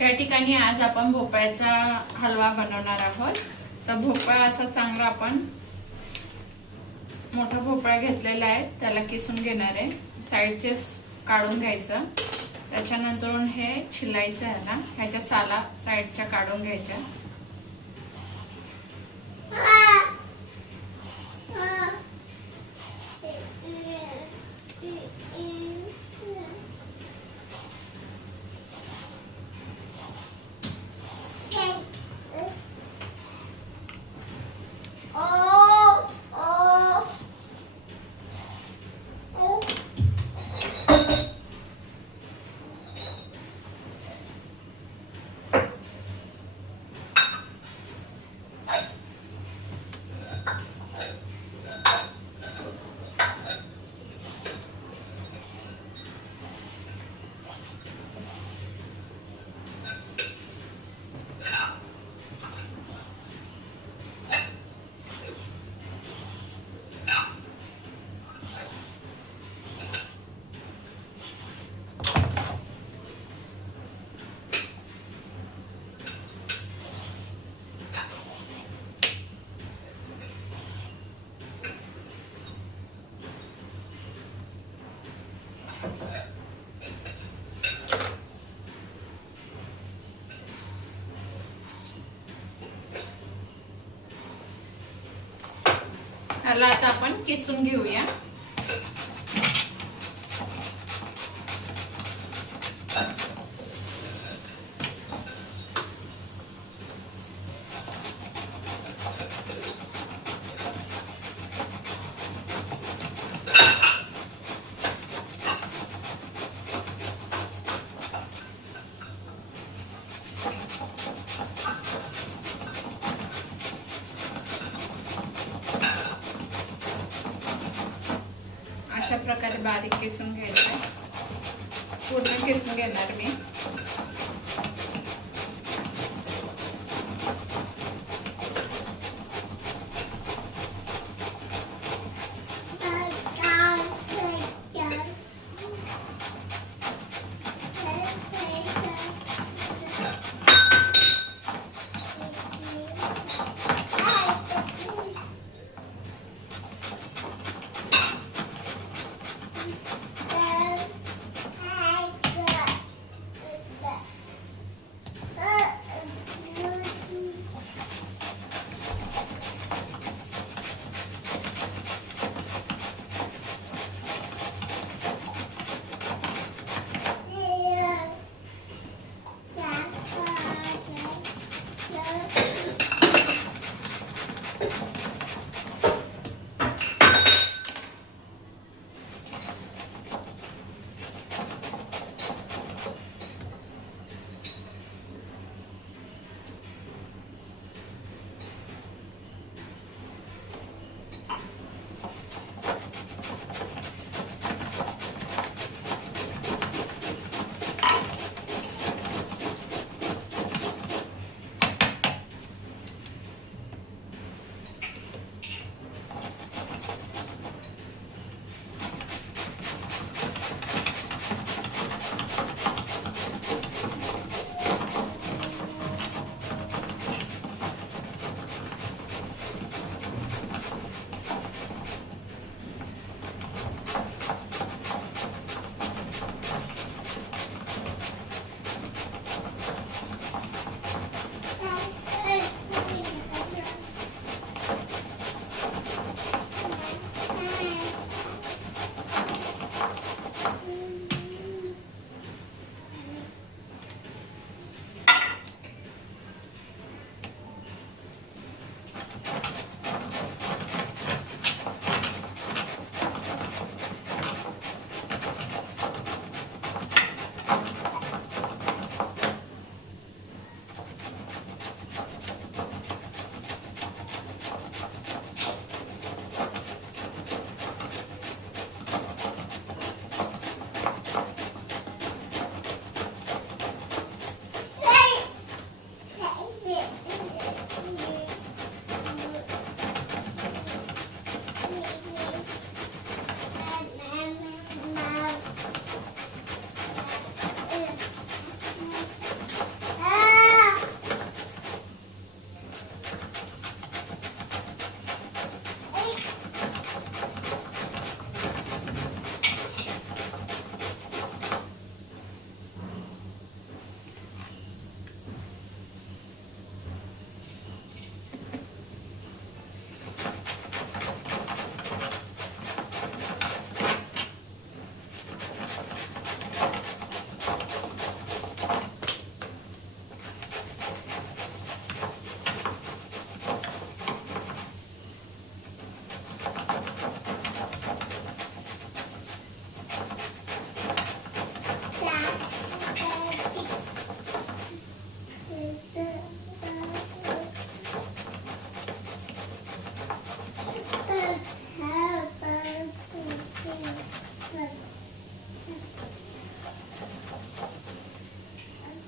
या ठिकाणी आज आपण भोपळ्याचा हलवा बनवणार आहोत। तर भोपळा असा चांगला आपण मोठा भोपळा घेतलेला आहे, त्याला किसून घेणार आहे। साईडचे काढून घ्यायचं, त्याच्यानंतर हे छिलायचं आहे ना, ह्याच्या साला साईडच्या काढून घ्यायच्या। ह्याला आता आपण किसून घेऊया। अशा प्रकारे बारीक किसून घ्यायचं, पूर्ण किसून घेणार मी।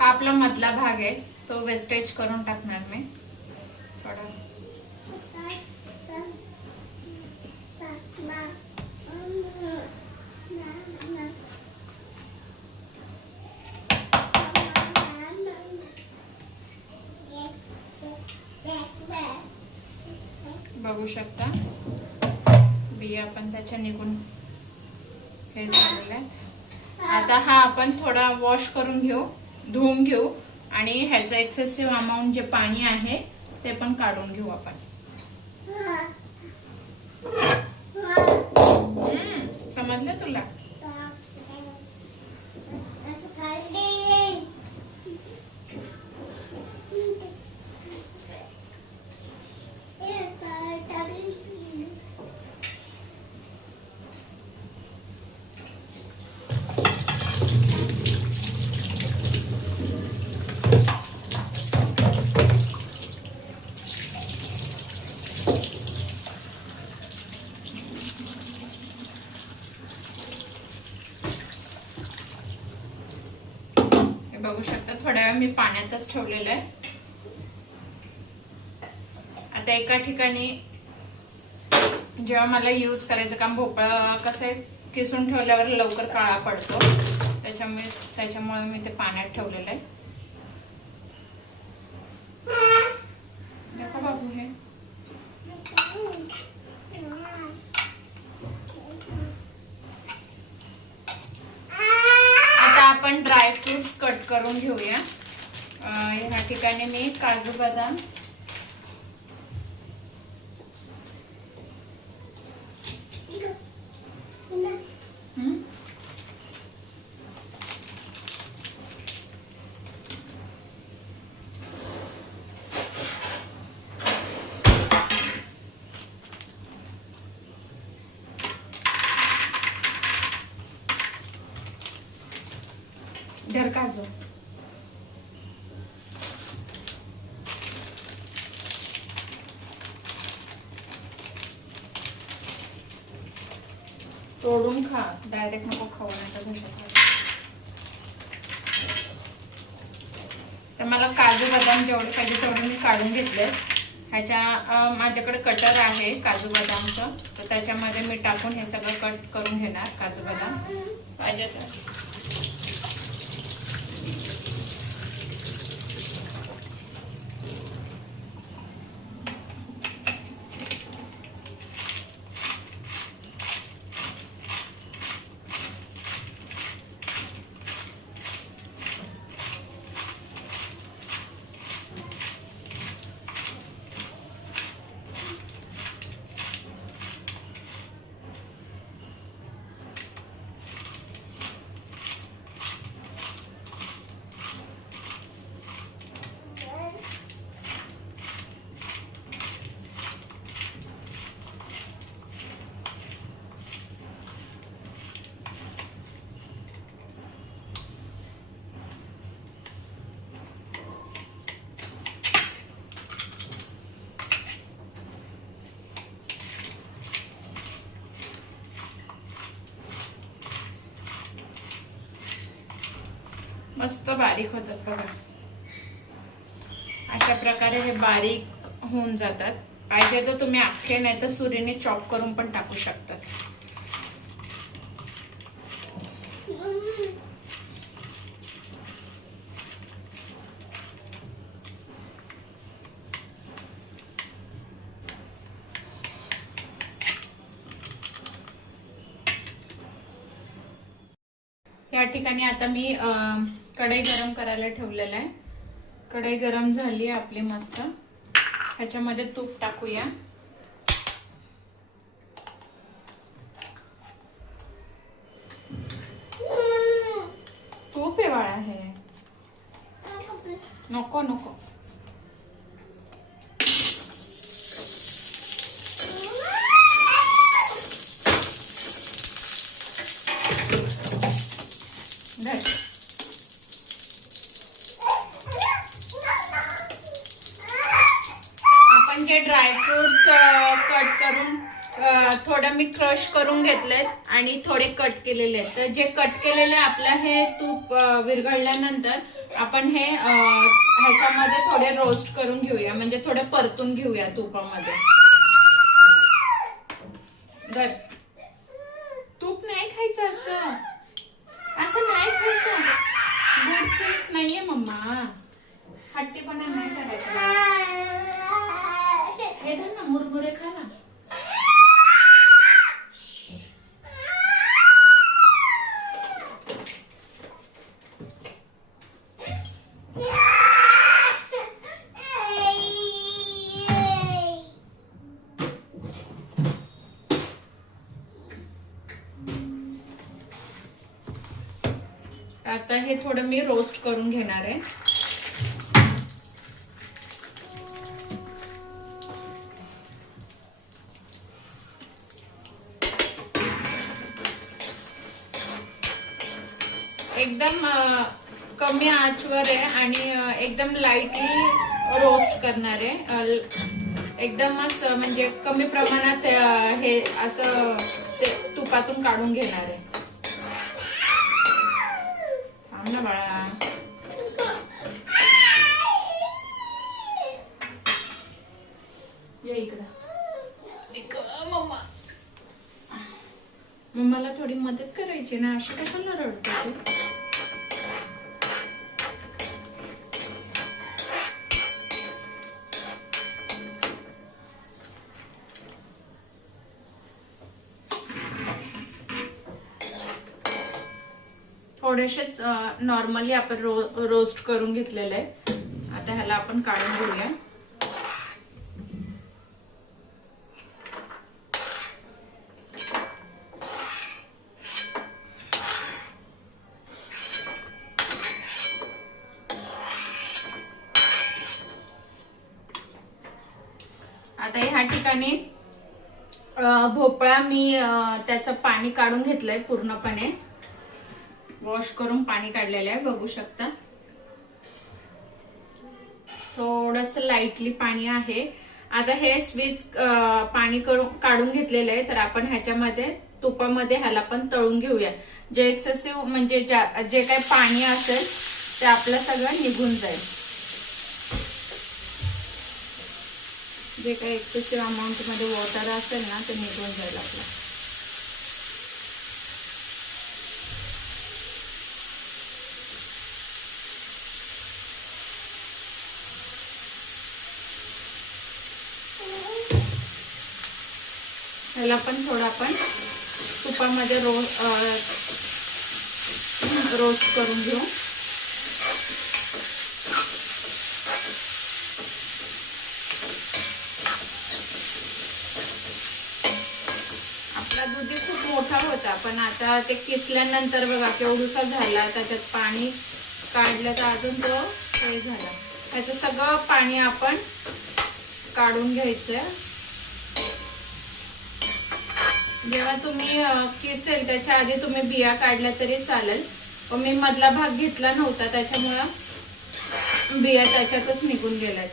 हा आपला मधला भाग आहे, तो वेस्टेज करून टाकणार मी थोडा. बघू शकता बिया पण त्याच्या निघून हे झालेलं आहे. आता हा आपण थोडा वॉश करून घेऊ, धुवून घेऊ आणि ह्याचं एक्सेसिव्ह अमाऊंट जे पाणी आहे ते पण काढून घेऊ आपण. समजलं तुला? बघू शकता थोड्या वेळ मी पाण्यातच ठेवलेलं आहे. आता एका ठिकाणी जेव्हा मला यूज करायचं काम, भोपळा कसं आहे किसून ठेवल्यावर लवकर काळा पडतो, त्याच्यामुळे मी ते पाण्यात ठेवलेलं आहे. देखो बाबू हे आपण ड्राय फ्रूट्स कट करून घेऊया. ह्या ठिकाणी मी काजू बदाम, धर काजू, तोडून खा, डायरेक्ट नको खाऊ नका घशात. तर मला काजू बदाम जेवढे पाहिजे तेवढे मी काढून घेतले. ह्याच्या माझ्याकडे कटर आहे काजू बदामचं, तर त्याच्यामध्ये मी टाकून हे सगळं कट करून घेणार काजू बदाम. पाहिजे तर मस्त बारीक होतात बघा. अशा प्रकारे हे बारीक होऊन जातात. पाहिजे तर तुम्ही अख्खे नाही तर सुरीने चॉप करून पण टाकू शकतात. या ठिकाणी आता मी कढई गरम करायला ठेवलेलं आहे. कढई गरम झाली आपली मस्त. ह्याच्यामध्ये तूप टाकूया. तूप आहे बाळा हे. नको नको. आपण जे ड्रायफ्रुट्स कट करून थोडं मी क्रश करून घेतलेत आणि थोडे कट केलेले आहेत. तर जे कट केलेले आपलं हे तूप विरघळल्यानंतर आपण हे ह्याच्यामध्ये थोडे रोस्ट करून घेऊया, म्हणजे थोडे परतून घेऊया तुपामध्ये. तूप नाही खायचं, असं असं नाही खायचं. गुड थिंग्स नाहीये मम्मा, हट्टीपणा नाही करायचा. हे धर ना, मुरमुरे खा ना. आता हे थोडं मी रोस्ट करून घेणार आहे. एकदम कमी आचवर आहे आणि एकदम लाईटली रोस्ट करणार आहे. एकदमच म्हणजे कमी प्रमाणात हे असं ते तुपातून काढून घेणार आहे. थांब ना बाळा. ये इकडं. मम्मा, मम्माला थोडी मदत करायची ना, अशी कशाला रडते तू? थोडेसेच नॉर्मली आपण रोस्ट करून घेतलेले आहे. आता ह्याला आपण काढून घेऊया. आता ह्या ठिकाणी भोपळा मी त्याचं पाणी काढून घेतलंय, पूर्णपणे वॉश करून पाणी काढलेलं आहे, बघू शकता. थोडस लाईटली पाणी आहे. आता हे स्वीट पाणी काढून घेतलेलं आहे, तर आपण ह्याच्यामध्ये तुपामध्ये ह्याला पण तळून घेऊया. जे एक्सेसिव्ह म्हणजे जे काही पाणी असेल ते आपलं सगळं निघून जाईल. जे काही एक्सेसिव्ह अमाऊंट मध्ये वॉटर असेल ना, ते निघून जाईल आपलं. ह्याला पण थोडं आपण तुपामध्ये रोस्ट करून घेऊ. आपला दुधी खूप मोठा होता, पण आता ते किसल्यानंतर बघा केवढूसा झाला. त्याच्यात पाणी काढलं तर अजून तो हे झाला. त्याचं सगळं पाणी आपण काढून घ्यायचं. जेव्हा तुम्ही किसेल त्याच्या आधी तुम्ही बिया काढल्या तरी चालेल, पण मी मधला भाग घेतला नव्हता, त्याच्यामुळं बिया त्याच्यातच निघून गेल्यात.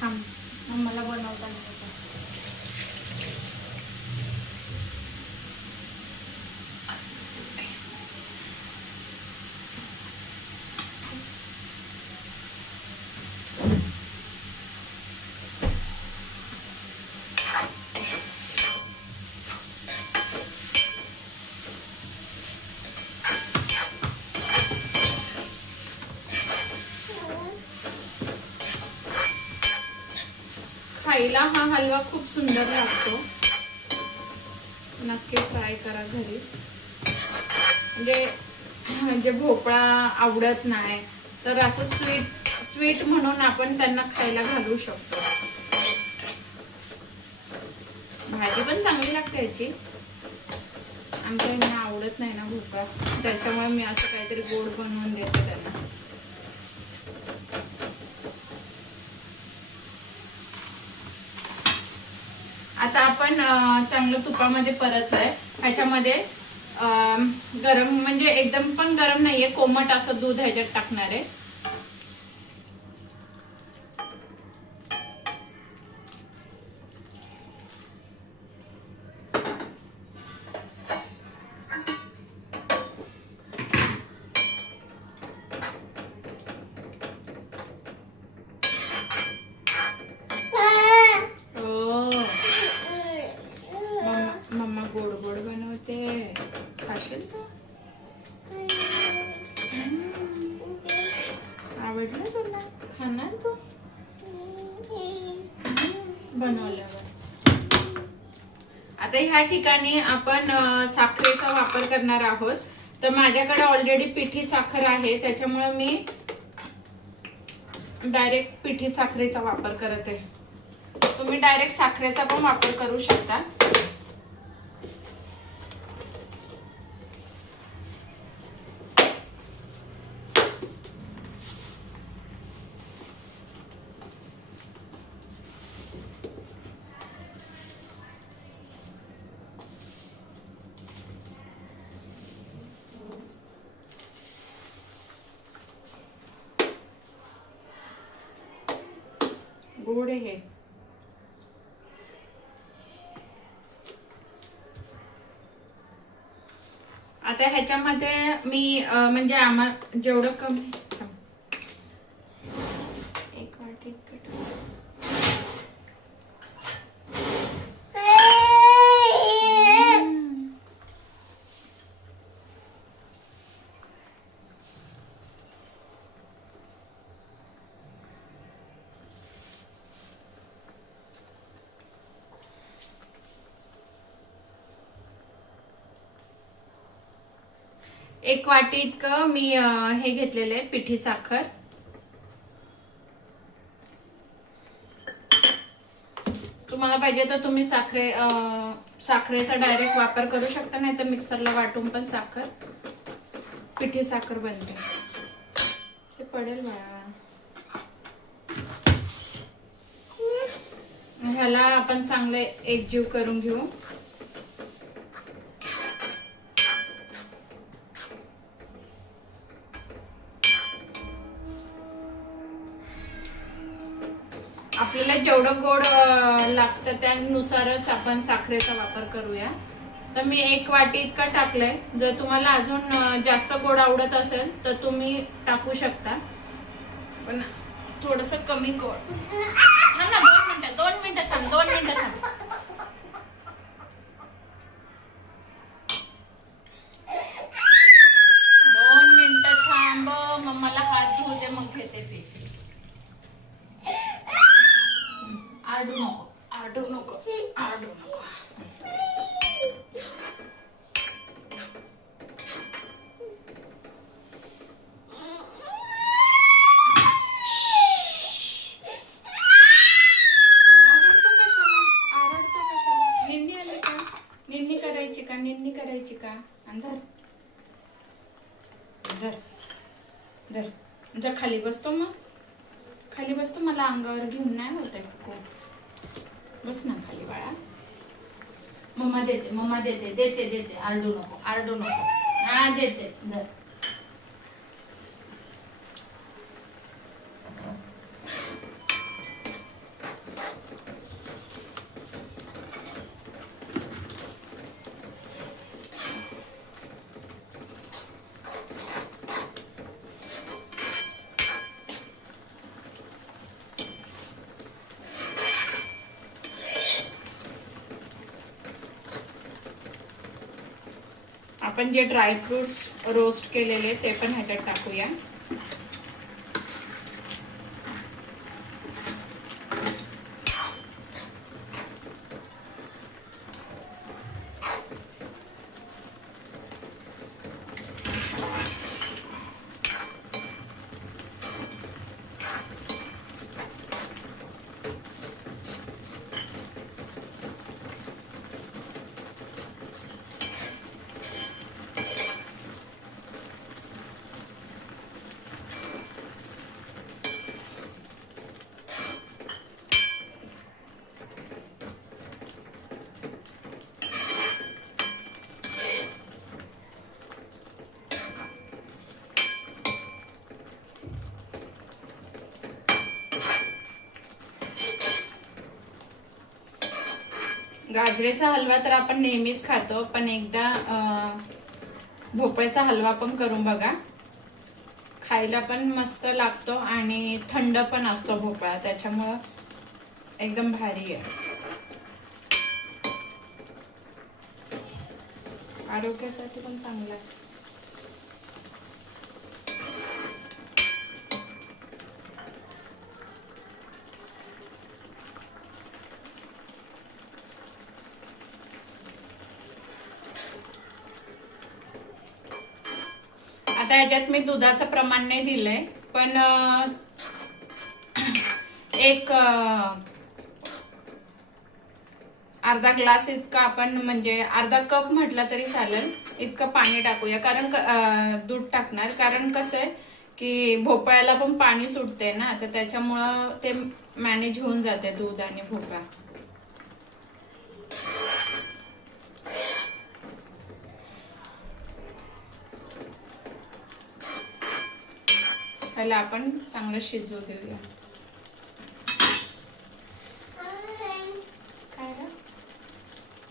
थांब, मला बनवता नाही. खायला हा हलवा खूप सुंदर लागतो, नक्की ट्राय करा घरी. म्हणजे भोपळा आवडत नाही तर असं स्वीट म्हणून आपण त्यांना खायला घालू शकतो. भाजी पण चांगली लागते याची. आमच्या यांना आवडत नाही ना भोपळा, त्याच्यामुळे मी असं काहीतरी गोड बनवून देते त्यांना. आता आपण चांगलं तुपामध्ये परतलंय. ह्याच्यामध्ये गरम म्हणजे एकदम पण गरम नाहीये, कोमट असं दूध ह्याच्यात टाकणार आहे. बनवल्यावर. आता ह्या ठिकाणी आपण साखरेचा वापर करणार आहोत. तर माझ्याकडे ऑलरेडी पिठी साखर आहे, त्याच्यामुळे मी डायरेक्ट पिठी साखरेचा वापर करत आहे. तुम्ही डायरेक्ट साखरेचा पण वापर करू शकता. गोड आहे. आता ह्याच्यामध्ये मी म्हणजे आम्हाला जेवढं कमी, एक वाटी एक वाटी इतकं मी हे घेतलेलं आहे पिठी साखर. तुम्हाला पाहिजे तर तुम्ही साखरेचा डायरेक्ट वापर करू शकता, नाही तर मिक्सरला वाटून पण पिठी साखर बनते. ते पडेल बाळा. ह्याला आपण चांगले एकजीव करून घेऊ. आपल्याला जेवढं गोड लागतं त्यानुसारच आपण साखरेचा वापर करूया. तर मी एक वाटी इतका टाकलंय. जर तुम्हाला अजून जास्त गोड आवडत असेल तर तुम्ही टाकू शकता, पण थोडस कमी गोड. थांब ना 2 मिनिटं थांब. 2 मिनिटं थांब. मम्माला हात धुऊ दे, मग घेते ते. आरडू नको. निन्नी करायची का? अंधार धर. जर खाली बसतो, मला अंगावर घेऊन नाही होत आहे. बस ना खाली बाळा. मम्मा देते. आरडू नको. हा देते. धर. आपण जे ड्रायफ्रुट्स रोस्ट केलेले ते पण ह्याच्यात टाकूया. गाजरेचा हलवा तर आपण नेहमीच खातो, पण एकदा भोपळ्याचा हलवा पण करून बघा. खायला पण मस्त लागतो आणि थंड पण असतो भोपळा, त्याच्यामुळं एकदम भारी आहे. आरोग्यासाठी पण चांगला आहे. आता ह्याच्यात मी दुधाचं प्रमाण नाही दिलंय, पण एक अर्धा ग्लास इतका आपण, म्हणजे अर्धा कप म्हटलं तरी चालेल, इतकं पाणी टाकूया. कारण दूध टाकणार, कारण कसं आहे की भोपळ्याला पण पाणी सुटते ना, तर त्याच्यामुळं ते मॅनेज होऊन जाते दूध आणि भोपळा. त्याला आपण चांगलं शिजवू देऊया. काय रे?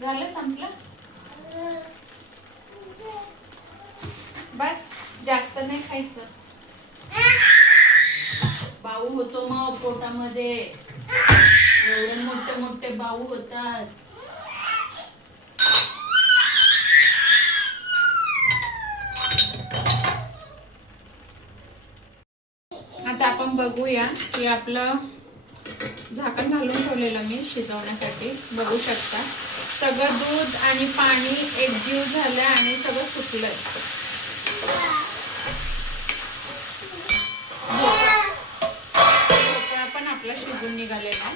झालं, संपलं? बस, जास्त नाही खायचं. बाऊ होतो मग पोटामध्ये, एवढे मोठे मोठे बाऊ होतात. आता आपण बघूया की आपलं झाकण घालून ठेवलेलं मी शिजवण्यासाठी. बघू शकता सगळं दूध आणि पाणी एकजीव झालं आणि सगळं सुकलंय. भोपळा पण आपला शिजून निघालेला.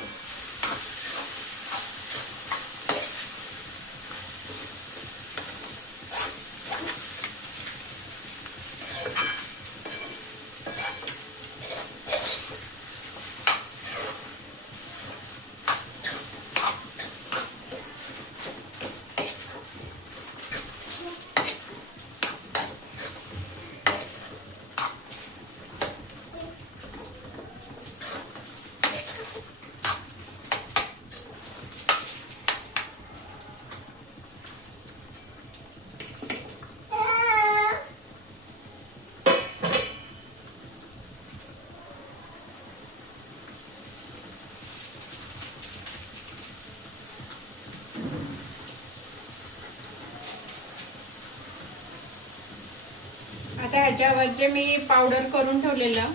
आता ह्याच्यावर जे मी पावडर करून ठेवलेलं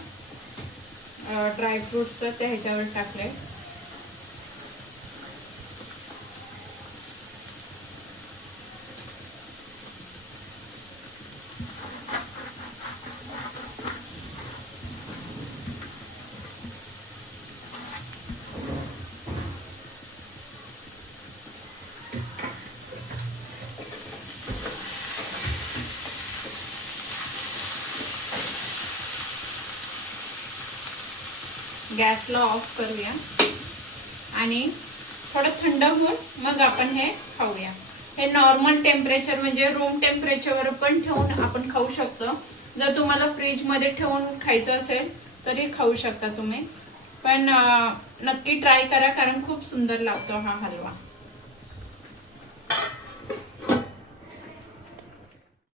ड्रायफ्रुट्सचं ते ह्याच्यावर टाकले. गॅसला ऑफ करूया आणि थोडं थंड होऊन मग आपण हे खाऊया. हे नॉर्मल टेम्परेचर म्हणजे रूम टेम्परेचरवर पण ठेवून आपण खाऊ शकतो. जर तुम्हाला फ्रीजमध्ये ठेवून खायचं असेल तरी खाऊ शकता तुम्ही, पण नक्की ट्राय करा, कारण खूप सुंदर लागतो हा हलवा.